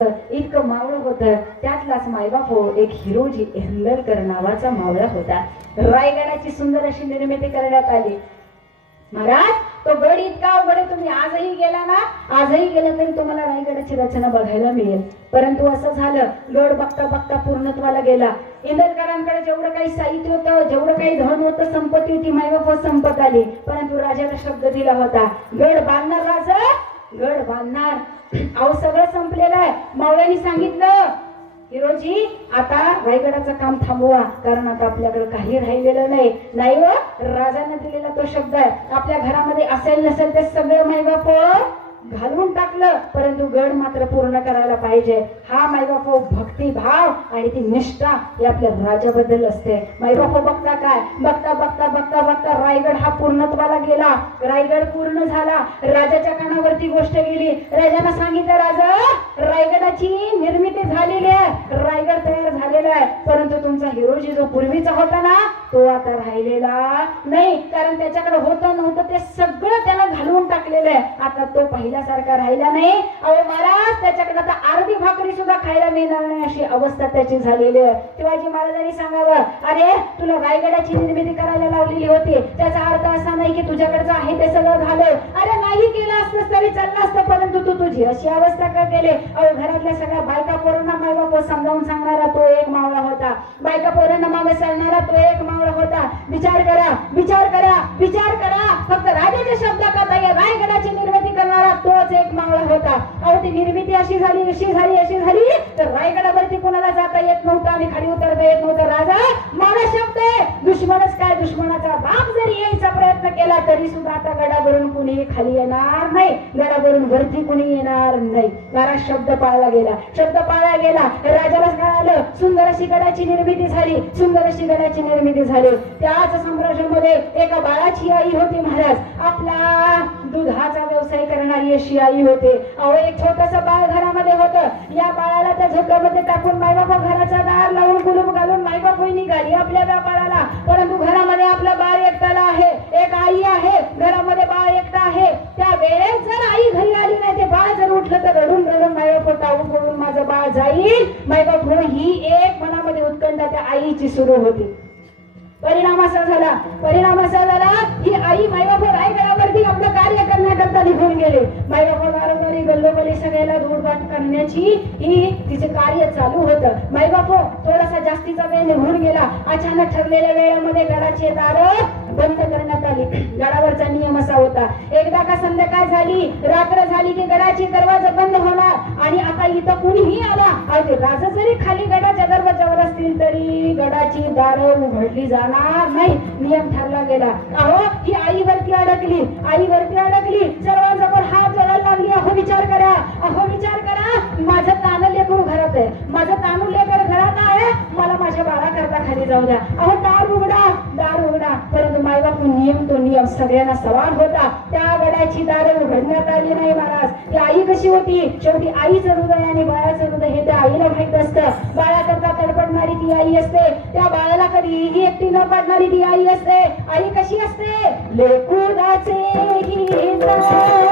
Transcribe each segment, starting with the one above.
इतकं मावळं होतं. त्यातलाच मायबाप हो एक हिरोजी एंदरकर नावाचा मावळा होता. रायगडाची सुंदर अशी निर्मिती करण्यात आली. महाराज तो गड इतका अवघड तुम्ही आजही गेला ना? आजही गेला तरी तुम्हाला रायगडाची रचना बघायला मिळेल. परंतु असं झालं गड बघता बघता पूर्णत्वाला गेला. इंदरकरांकडे जेवढं काही साहित्य होतं जेवढं काही धन होतं संपत्ती होती मायबाप संपत आली. परंतु राजाला शब्द दिला होता गड बांधणार राजा गड बांधणार. अहो सगळं संपलेलं आहे. मावळ्यांनी सांगितलं हिरोजी आता रायगडाचं काम थांबवा. कारण आता आपल्याकडे काही राहिलेलं नाही. नाही हो, व राजाने दिलेला तो शब्द आहे. आपल्या घरामध्ये असेल नसेल ते सगळं मायबाप हो. घालवून टाकलं परंतु गड मात्र पूर्ण करायला पाहिजे. हा मायबाप भक्तिभाव आणि ती निष्ठा ही आपल्या राजाबद्दल असते. मायबापो बघता काय? बघता बघता बघता बघता रायगड हा पूर्णत्वाला गेला. रायगड पूर्ण झाला. राजाच्या कानावरती गोष्ट गेली. राजाला सांगितलं राजा रायगडाची निर्मिती झालेली आहे. रायगड तयार झालेला आहे. परंतु तुमचा हिरोजी जो पूर्वीचा होता ना तो आता राहिलेला नाही. कारण त्याच्याकडे होतं नव्हतं ते सगळं त्याला घालवून टाकलेलं आहे. आता तो पहिल्यासारखा राहिला नाही. अहो महाराज त्याच्याकडे आता अर्धी भाकरी सुद्धा खायला मिळणार नाही अशी अवस्था त्याची झालेली आहे. शिवाजी महाराजांनी सांगावं अरे तुला रायगडाची निर्मिती करायला लावलेली होती. त्याचा अर्थ असा नाही की तुझ्याकडचं आहे ते सगळं घालव अरे नाही केलं असतं तरी चाललं असतं परंतु तू तुझी अशी अवस्था का केली? अहो घरातल्या सगळ्या बायका पोरांना मायबाप समजावून सांगणारा तो एक मावळा होता. बायका पोरांना मागे चालणारा तो एक मावळा होता. विचार करा विचार करा विचार करा. फक्त राजाच्या शब्दात या रायगडाची निर्मिती करणारा तोच एक मावळा होता. अहो ती निर्मिती अशी झाली अशी झाली अशी झाली तर रायगडावरती कोणाला जाता येत नव्हतं आणि खाली उतरता येत नव्हतं. राजा दुश्मनच काय? दुश्मनाचा बाप जरी यायचा प्रयत्न केला तरी सुद्धा आता गडावरून कुणी खाली येणार नाही. गडावरून वरती कुणी येणार नाही. महाराज शब्द पाळला गेला. शब्द पाळला गेला. राजाला काय आलं सुंदर अशी गडाची निर्मिती झाली. सुंदर अशी गडाची निर्मिती झाली. त्याच साम्राज्यामध्ये एका बाळाची आई होती महाराज. आपला दुधाचा व्यवसाय करणारी अशी आई होते. अहो एक छोटस बाळ घरामध्ये होतं. या बाळाला त्या झोक्यामध्ये टाकून मायबापा घराचा दार लावून कुलूप घालून मायबाप निघाली आपल्या त्या बाळाला परंतु घरामध्ये आपला बाळ एकटाला आहे. एक आई आहे. घरामध्ये बाळ एकटा आहे. त्या वेळेस जर आई घरी आली नाही ते बाळ जर उठलं तर रडून रडून मायबाप टाळून पडून माझं बाळ जाईल. मायबाप हो ही एक मनामध्ये उत्कंठा त्या आईची सुरू होती. परिणाम असा झाला. परिणाम असा झाला ही आई मायबाप निघून गेले मायबाप वारंवारी गल्लोगल्ली सगळ्याला धूळपाट करण्याची ही तिचे कार्य चालू होतं. मायबाप थोडासा जास्तीचा वेळ निघून गेला. अचानक ठरलेल्या वेळेमध्ये गडाची दार बंद करण्यात आली. गडावरचा नियम असा होता. एकदा का संध्याकाळ झाली रात्र झाली की गडाची दरवाजा बंद होणार. आणि आता इथं कुणीही आला. आणि राजा जरी खाली गडाच्या असतील तरी गडाची दारं उघडली जाणार नाही. नियम ठरला गेला. अहो ही आई वरती अडकली. आई वरती अडकली. सर्वांसमोर हात जोडायला लागली. अहो विचार करा. अहो विचार करा. माझं तानू लेकरू घरात आहे. माझं तानू लेकर घरात आहे. मला माझ्या बाळा करता खाली जाऊ द्या. अहो दार उघडा. दार उघडा. परंतु मायबाप नियम तो नियम सगळ्यांना सवाल होता. त्या गडाची दारं उघडण्यात आली नाही महाराज. ती आई कशी होती? शेवटी आईचं हृदय आणि बाळाचं हृदय हे त्या आईला माहीत असतं. बाळा ती आई असते त्या बाळाला कधीही एकटी न पाडणारी ती आई असते आई कशी असते? लेकुराचे गीता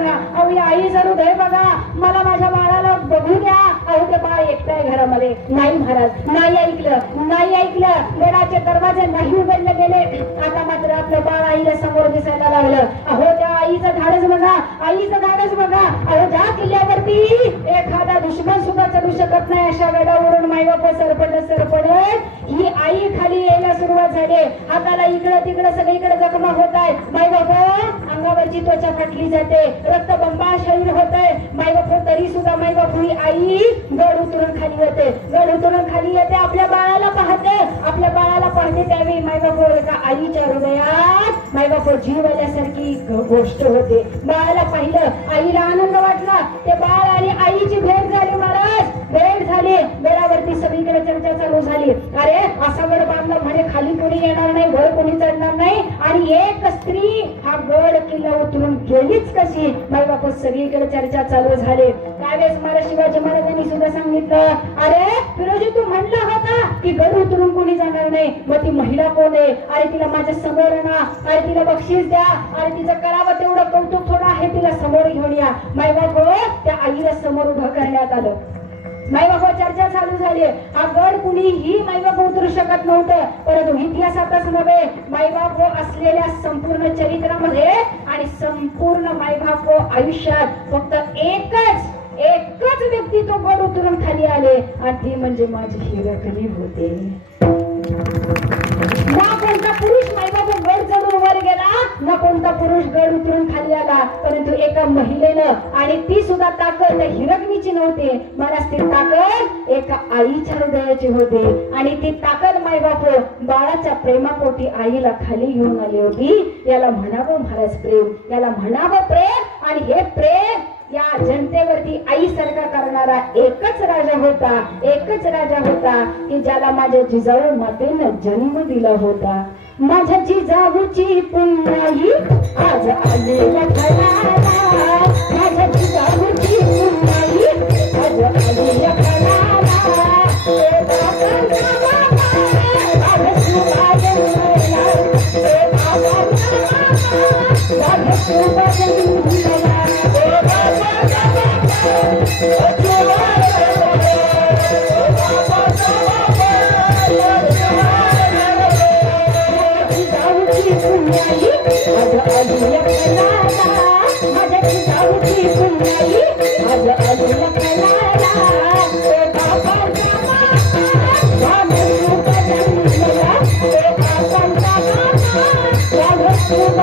बघा. अहो आई आईचं हृदय बघा. मला माझ्या बाळाला बघू द्या. अहो ते बाळ एकटाय घरामध्ये. नाही महाराज नाही ऐकलं. नाही ऐकलं. घराचे दरवाजे नाही उघडले गेले. आता मात्र आपलं बाळ आईला समोर दिसायला लागलं. अहो त्या आईचं धाडस बघा. आईचं धाडस बघा. अहो ज्या किल्ल्यावरती एखादा दुश्मन सुद्धा चढू शकत नाही अशा गडावरून मायबाप सरपट सरपडत ही आई खाली यायला सुरुवात झाली. हाताला इकडं तिकडं सगळीकडे जखमा होत आहे बाबा अंगावरची त्वचा फाटली जाते. रक्त शरीर होत आहे बाबा तरी सुद्धा मायबाप ही आई गड उतरून खाली येते. गड उतरून खाली येते आपल्या बाळाला पाहते. आपल्या बाळाला पाहते त्यावेळी मायबाप हो एका आईच्या हृदयात मायबाप हो जीव आल्यासारखी गोष्ट होते. बाळाला पाहिलं आईला आनंद वाटला. ते बाळ आणि आईची भेट झाली महाराज भेट झाली गडावरती सगळीकडे चर्चा चालू झाली अरे असा गड बांधला म्हणजे खाली कोणी येणार नाही वर कोणी चढणार नाही. आणि एक स्त्री हा गड किल्ला उतरून गेलीच कशी? माई बाप सगळीकडे चर्चा चालू झाली. त्यावेळेस मला शिवाजी महाराजांनी सुद्धा सांगितलं अरे फिरोजी तू म्हणला होता की गड उतरून कोणी जाणार नाही. मग ती महिला कोण आहे? अरे तिला माझ्यासमोर आणा. अरे तिला बक्षीस द्या. अरे तिचं करावं तेवढं कौतुक थोडं आहे तिला समोर घेऊन या. माई बाप त्या आईला समोर उभं करण्यात आलं. माईबाबा चर्चा चालू झाली हा गड कुणीही माईबाप उतरू शकत नव्हतं. परंतु इतिहासातच नव्हे माईबाप असलेल्या संपूर्ण चरित्रामध्ये आणि संपूर्ण माईबाप आयुष्यात फक्त एकच एकच व्यक्ती तो गड उतरून खाली आले. आणि ती म्हणजे माझी हिरकणी होते. ना कोणता पुरुष गड उतरून खाली आला परंतु एका महिलेनं आणि ती सुद्धा ताकद हिरकणीची नव्हती. मला ती ताकद एका आईच्या हृदयाची होती. आणि ती ताकद मायबाप बाळाच्या प्रेमापोटी आईला खाली घेऊन आली होती. याला म्हणावं महाराज प्रेम याला म्हणावं प्रेम आणि हे प्रेम या जनतेवरती आई सरकार करणारा एकच राजा होता एकच राजा होता की ज्याला माझ्या जिजाऊ मातेनं जन्म दिला होता. माझ्या जिजाऊची पुन्हाई आज आले लखनाला माझ्या जिजाऊची पुन्हाई आज आले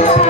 लखनाला. माझ्या